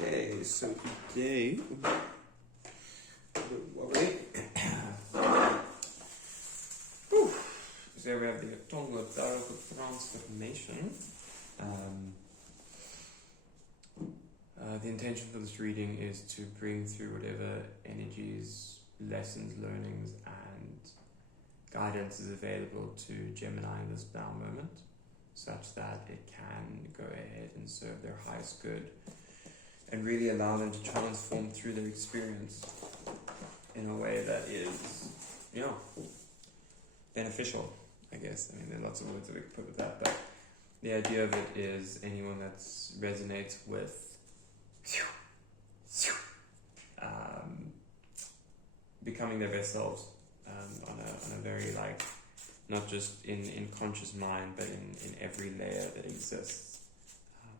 Okay, so today, so we have the duality transformation. The intention for this reading is to bring through whatever energies, lessons, learnings, and guidance is available to Gemini in this now moment, such that it can go ahead and serve their highest good and really allow them to transform through their experience in a way that is, beneficial, I guess. I mean, there are lots of words that we could put with that, but the idea of it is anyone that resonates with becoming their best selves on a very, not just in conscious mind, but in every layer that exists.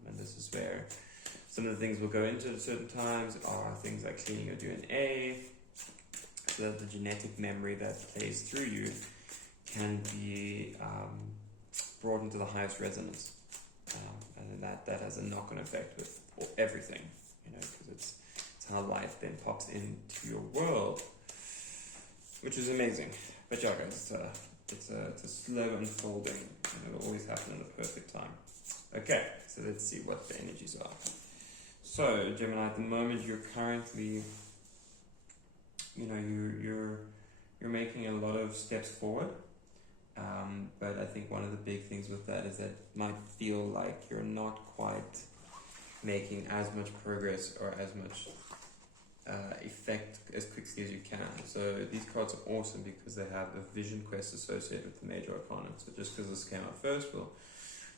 And this is where some of the things we'll go into at certain times are things like cleaning your DNA, so that the genetic memory that plays through you can be brought into the highest resonance. And that has a knock-on effect with everything, because it's how life then pops into your world, which is amazing. But yeah, guys, it's a slow unfolding, and it'll always happen in the perfect time. Okay, so let's see what the energies are. So, Gemini, at the moment you're currently, you're making a lot of steps forward. But I think one of the big things with that is that it might feel like you're not quite making as much progress or as much effect as quickly as you can. So these cards are awesome because they have a vision quest associated with the major arcana. So just because this came out first, we'll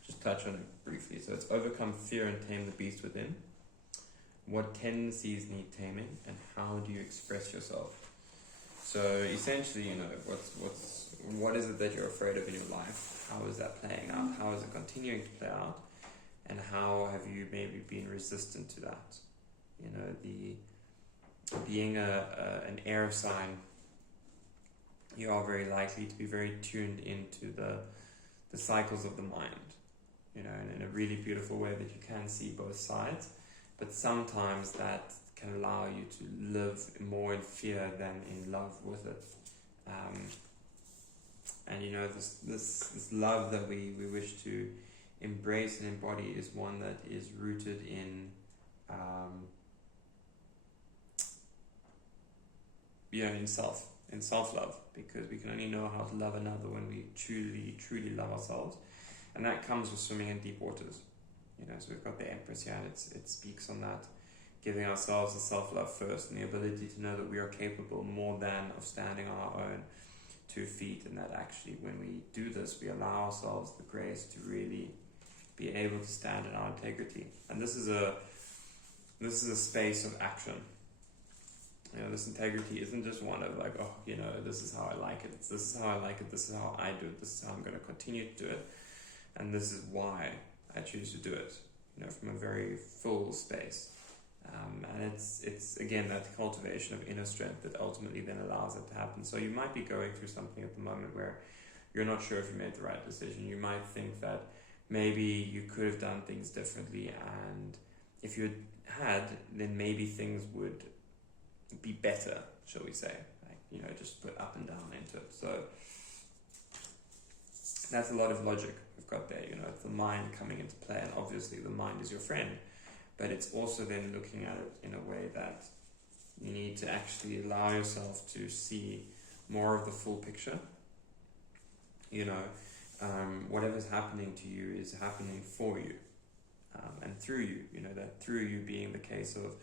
just touch on it briefly. So it's overcome fear and tame the beast within. What tendencies need taming, and how do you express yourself? So essentially, what is it that you're afraid of in your life? How is that playing out? How is it continuing to play out? And how have you maybe been resistant to that? Being an air sign, you are very likely to be very tuned into the cycles of the mind, and in a really beautiful way that you can see both sides. But sometimes that can allow you to live more in fear than in love with it. And this love that we wish to embrace and embody is one that is rooted in in self-love, because we can only know how to love another when we truly love ourselves, and that comes with swimming in deep waters. So we've got the Empress here, and it speaks on that, giving ourselves a self-love first, and the ability to know that we are capable more than of standing on our own 2 feet, and that actually when we do this, we allow ourselves the grace to really be able to stand in our integrity. And this is a space of action. This integrity isn't just one of this is how I like it. This is how I like it. This is how I do it. This is how I'm going to continue to do it. And this is why I choose to do it, from a very full space. And it's again that cultivation of inner strength that ultimately then allows it to happen. So you might be going through something at the moment where you're not sure if you made the right decision. You might think that maybe you could have done things differently, and if you had, then maybe things would be better, shall we say. Just put up and down into it. So that's a lot of logic we've got there. It's the mind coming into play, and obviously the mind is your friend. But it's also then looking at it in a way that you need to actually allow yourself to see more of the full picture. Whatever's happening to you is happening for you, and through you. That through you being the case of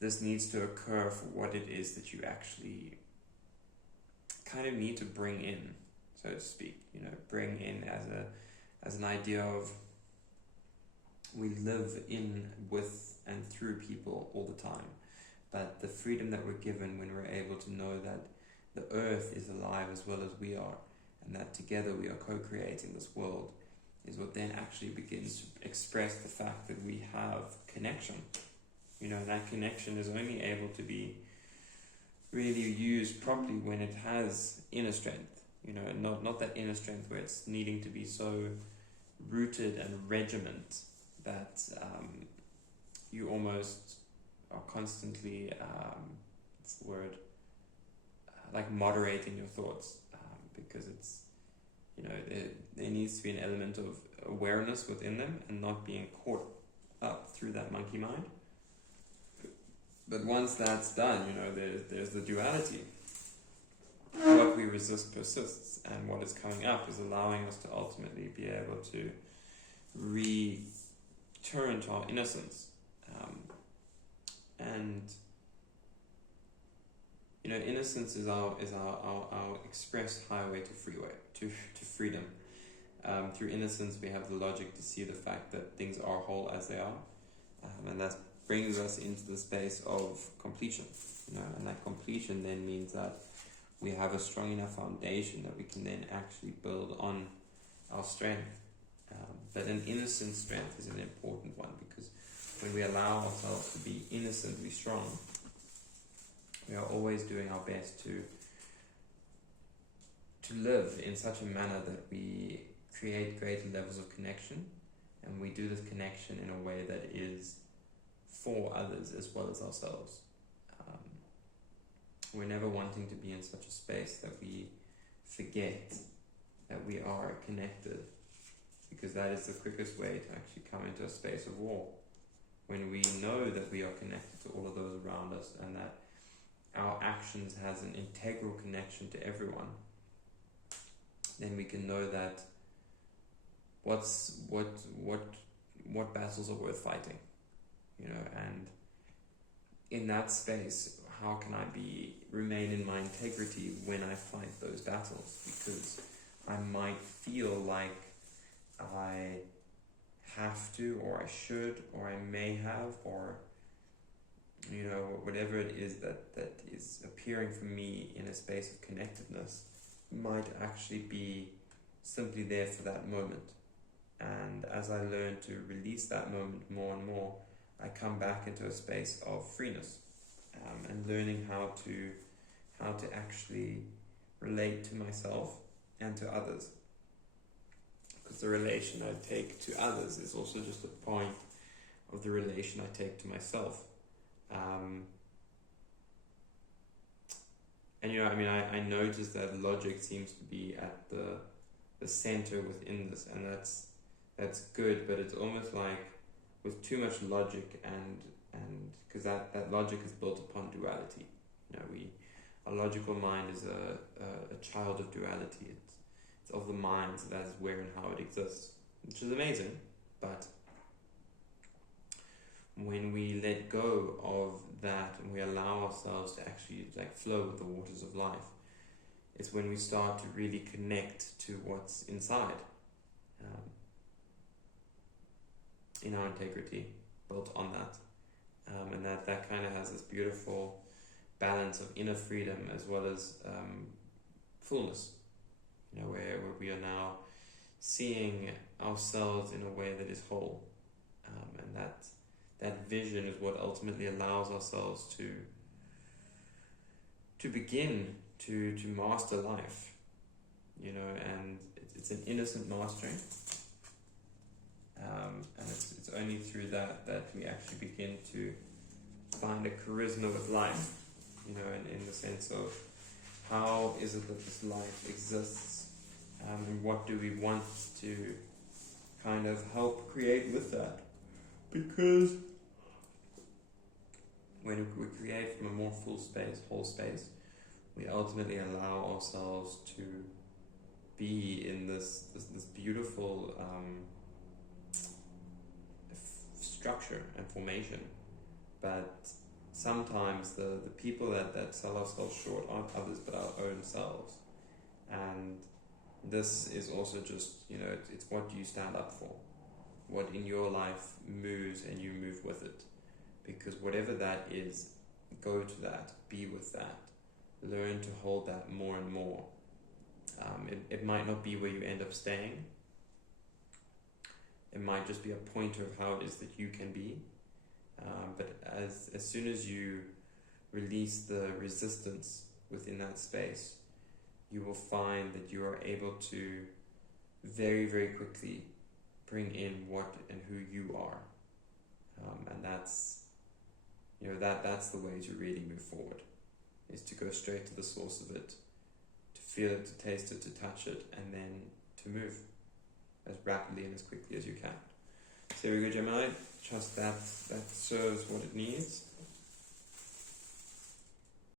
this needs to occur for what it is that you actually kind of need to bring in, so to speak. Bring in as an idea of we live in, with, and through people all the time. But the freedom that we're given when we're able to know that the earth is alive as well as we are, and that together we are co-creating this world, is what then actually begins to express the fact that we have connection. And that connection is only able to be really used properly when it has inner strength. Not that inner strength where it's needing to be so rooted and regiment that you almost almost are constantly, what's the word, like moderating your thoughts, because it's, there needs to be an element of awareness within them and not being caught up through that monkey mind. But once that's done, there's the duality. What we resist persists, and what is coming up is allowing us to ultimately be able to return to our innocence. And innocence is our express highway to freedom. Through innocence, we have the logic to see the fact that things are whole as they are, and that brings us into the space of completion. And that completion then means that we have a strong enough foundation that we can then actually build on our strength. But an innocent strength is an important one, because when we allow ourselves to be innocently strong, we are always doing our best to live in such a manner that we create greater levels of connection, and we do this connection in a way that is for others as well as ourselves. We're never wanting to be in such a space that we forget that we are connected, because that is the quickest way to actually come into a space of war. When we know that we are connected to all of those around us, and that our actions has an integral connection to everyone, then we can know that what battles are worth fighting, and in that space, how can I remain in my integrity when I fight those battles? Because I might feel like I have to, or I should, or I may have, or whatever it is that is appearing for me in a space of connectedness might actually be simply there for that moment. And as I learn to release that moment more and more, I come back into a space of freeness, and learning how to actually relate to myself and to others. Because the relation I take to others is also just a point of the relation I take to myself. I noticed that logic seems to be at the center within this, and that's good, but it's almost like with too much logic, and because that logic is built upon duality. Our logical mind is a child of duality. It's of the mind, so that is where and how it exists, which is amazing. But when we let go of that and we allow ourselves to actually flow with the waters of life, it's when we start to really connect to what's inside, in our integrity, built on that. And that kind of has this beautiful balance of inner freedom as well as fullness, where we are now seeing ourselves in a way that is whole, and that vision is what ultimately allows ourselves to begin to master life, and it's an innocent mastering, and it's only through that we actually begin to find a charisma with life, in the sense of how is it that this life exists, and what do we want to kind of help create with that. Because when we create from a more full space, whole space, we ultimately allow ourselves to be in this beautiful structure and formation. But sometimes the people that sell ourselves short aren't others but our own selves. And this is also just, it's what do you stand up for? What in your life moves and you move with it. Because whatever that is, go to that, be with that, learn to hold that more and more. It might not be where you end up staying. It might just be a pointer of how it is that you can be. But as soon as you release the resistance within that space, you will find that you are able to very, very quickly bring in what and who you are. And that's That's the way to really move forward, is to go straight to the source of it, to feel it, to taste it, to touch it, and then to move as rapidly and as quickly as you can. So here we go, Gemini. Trust that serves what it needs.